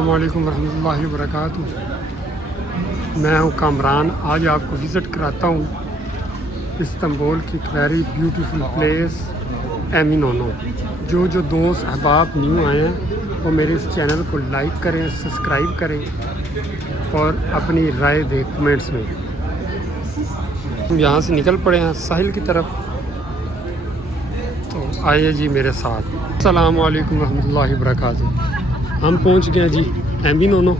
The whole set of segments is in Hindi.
अस्सलामुअलैकुम वरहमतुल्लाहि वबरकातुहू। मैं हूँ कामरान। आज आपको विज़िट कराता हूँ इस्तांबुल की वेरी ब्यूटीफुल प्लेस एमिनोनो। जो दोस्त अहबाब न्यू आए हैं वो मेरे इस चैनल को लाइक करें, सब्सक्राइब करें और अपनी राय दें कमेंट्स में। हम यहाँ से निकल पड़े हैं साहिल की तरफ, तो आइए जी मेरे साथ। अस्सलामु अलैकुम रहमतुल्लाहि वबरकातुहू। हम पहुंच गए जी एमिनोनो।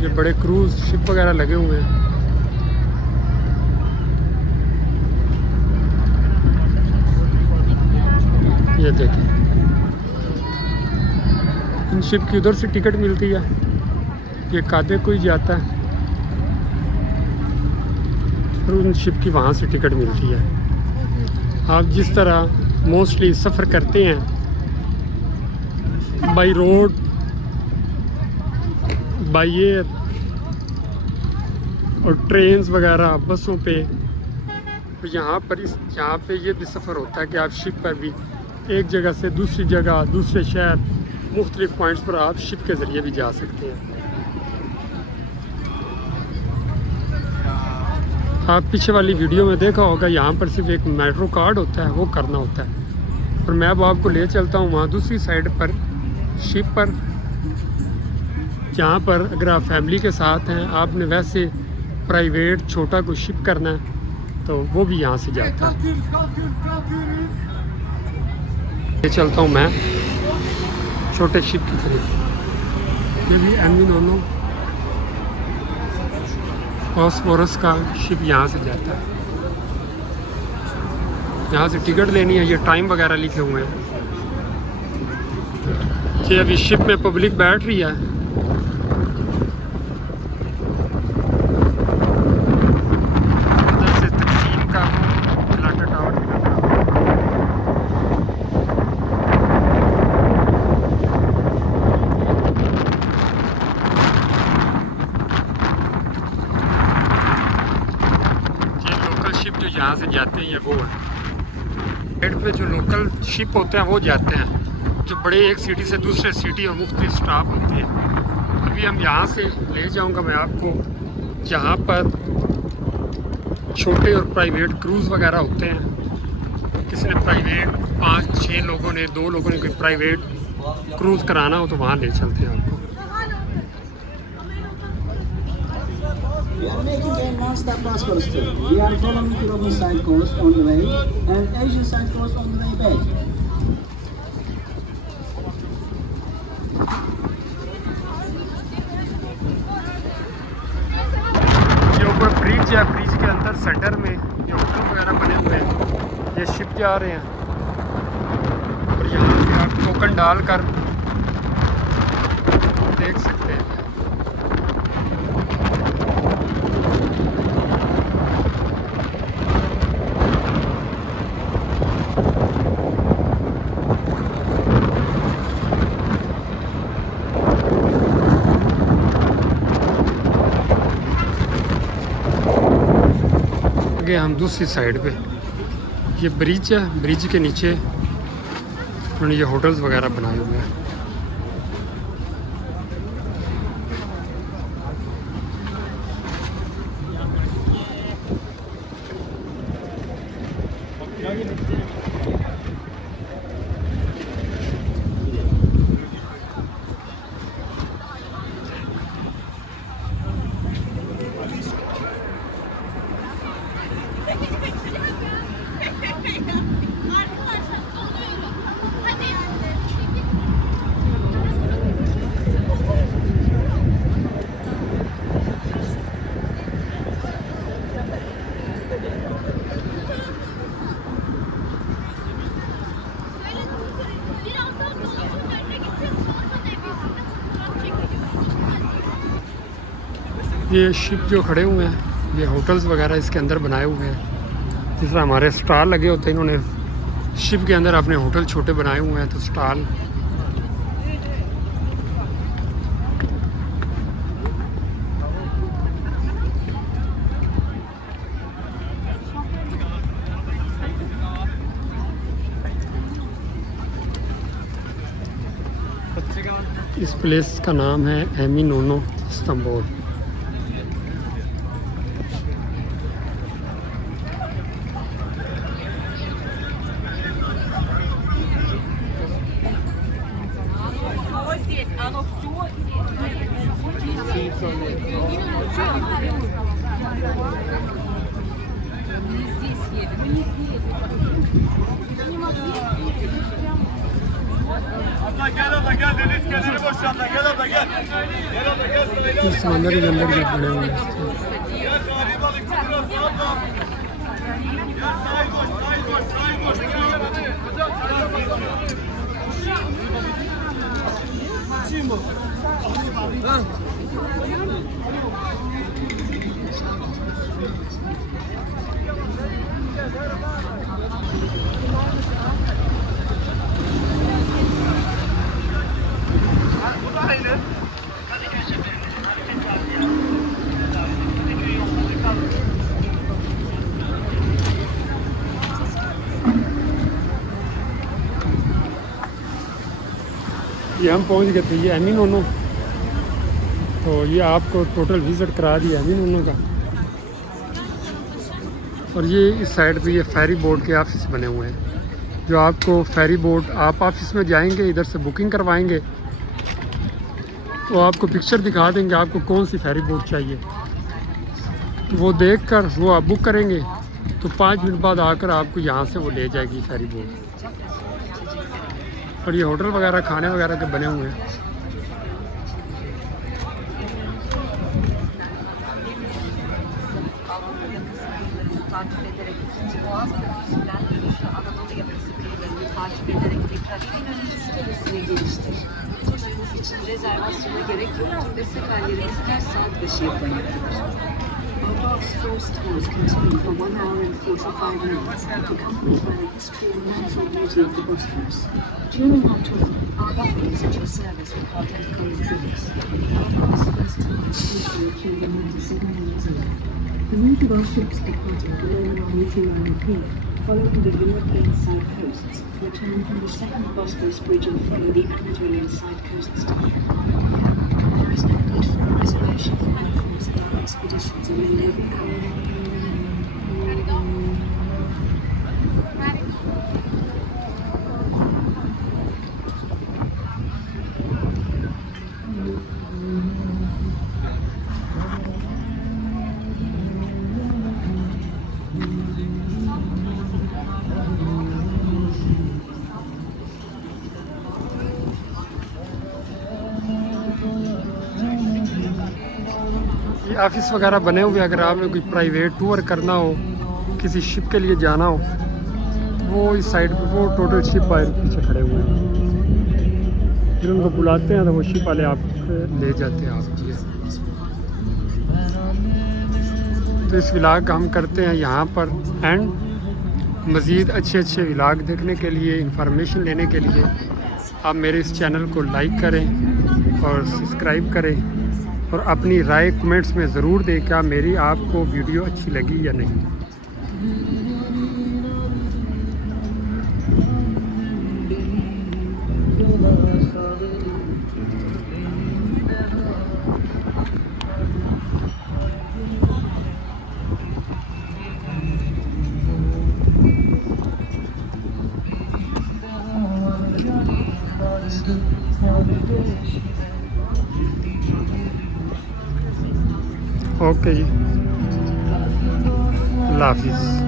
ये बड़े क्रूज़ शिप वगैरह लगे हुए हैं। ये देखें, इन शिप की उधर से टिकट मिलती है, ये कादे को ही जाता है और उन शिप की वहाँ से टिकट मिलती है। आप जिस तरह मोस्टली सफ़र करते हैं बाई रोड, बाई एयर और ट्रेन्स वगैरह, बसों पे, तो यहाँ पे ये भी सफ़र होता है कि आप शिप पर भी एक जगह से दूसरी जगह, दूसरे शहर, मुख्तलिफ पॉइंट्स पर आप शिप के ज़रिए भी जा सकते हैं। आप पीछे वाली वीडियो में देखा होगा, यहाँ पर सिर्फ एक मेट्रो कार्ड होता है, वो करना होता है। और मैं अब आपको ले चलता हूँ वहाँ दूसरी साइड पर शिप पर, जहाँ पर अगर आप फैमिली के साथ हैं, आपने वैसे प्राइवेट छोटा कोई शिप करना है तो वो भी यहाँ से जाता है। ये चलता हूँ मैं छोटे शिप की तरफ। ये भी एमिनोनो बॉस्फोरस का शिप यहाँ से जाता है। यहाँ से टिकट लेनी है, ये टाइम वगैरह लिखे हुए हैं। ये अभी शिप में पब्लिक बैठ रही है। उधर से तकसीम का इलाका टावर निकल रहा है। ये लोकल शिप जो यहाँ से जाते हैं, ये वो है। हेड पे जो लोकल शिप होते हैं वो जाते हैं, जो बड़े एक सिटी से दूसरे सिटी और मुख्तलिफ स्टाफ होते हैं। अभी हम यहाँ से ले जाऊँगा मैं आपको जहाँ पर छोटे और प्राइवेट क्रूज़ वगैरह होते हैं। किसी ने प्राइवेट 5-6 लोगों ने, 2 लोगों ने कोई प्राइवेट क्रूज़ कराना हो तो वहाँ ले चलते हैं आपको। We are making a non-stop transport tour. We are following European side coast on the way and Asian side coast on the way back. ये ऊपर ब्रिज है, ब्रिज के अंदर सेंटर में ये होटल वगैरह बने हुए हैं। ये शिप जा रहे हैं और यहाँ से आप टोकन डालकर देख सकते हैं। आगे हम दूसरी साइड पे, ये ब्रिज है, ब्रिज के नीचे उन्होंने ये होटल्स वगैरह बनाए हुए हैं। ये शिप जो खड़े हुए हैं, ये होटल्स वगैरह इसके अंदर बनाए हुए हैं। जिस तरह हमारे स्टॉल लगे होते हैं, इन्होंने शिप के अंदर अपने होटल छोटे बनाए हुए हैं। तो स्टॉल इस प्लेस का नाम है एमिनोनो Istanbul. Gel deniz kenarı boş anda gel abla gel. Gel abla gel sırayla. समंदर के अंदर जो बने हुए हैं Gel tarihi balıkçı burası abla. Gel sahil boş sahil boş sahil boş. Çiğ mi? ये हम पहुंच गए थे, ये एमिनोनो। तो ये आपको टोटल विज़िट करा दिया एमिनोनो का। और ये इस साइड पे ये फेरी बोट के ऑफिस बने हुए हैं, जो आपको फेरी बोट आप ऑफिस में जाएंगे, इधर से बुकिंग करवाएंगे तो आपको पिक्चर दिखा देंगे आपको कौन सी फेरी बोट चाहिए। तो वो देखकर वो आप बुक करेंगे तो 5 मिनट बाद आकर आपको यहाँ से वो ले जाएगी फेरी बोट। और ये होटल वगैरह खाने वगैरह के बने हुए हैं। takip ederek Boğaz Köprüsü'nden dönüşü Anadolu yakası kıyılarını takip ederek bir trafiğin önümüzü süresini geliştir. Turlarımız için rezervasyona gerek yoktur ve seferlerimiz her saat başı yapılmaktadır. Our box first tours continue for 1 hour and 45 minutes, accompanied by the history and natural beauty of the Bosphorus. During our tour, our buffer is at your service with hot and cold drinks. Our box first tours usually occurred in 1997. The route of our ships departing Colombo on Lithuania, following the European side coasts, returned from the second Bosphorus bridge and follow the Anatolian side coasts to Anatolia. There is no need for a reservation for platforms and our expeditions are made every hour. ये ऑफिस वगैरह बने हुए, अगर आपने कोई प्राइवेट टूर करना हो, किसी शिप के लिए जाना हो, वो इस साइड पे वो टोटल शिप वाले पीछे खड़े हुए हैं। फिर उनको बुलाते हैं तो वो शिप वाले आप ले जाते हैं आपके लिए। तो इस व्लॉग का हम करते हैं यहाँ पर एंड। मज़ीद अच्छे अच्छे व्लॉग देखने के लिए, इंफॉर्मेशन लेने के लिए आप मेरे इस चैनल को लाइक करें और सब्सक्राइब करें और अपनी राय कमेंट्स में ज़रूर दें क्या मेरी आपको वीडियो अच्छी लगी या नहीं। ओके जी, अल्लाह हाफिज़।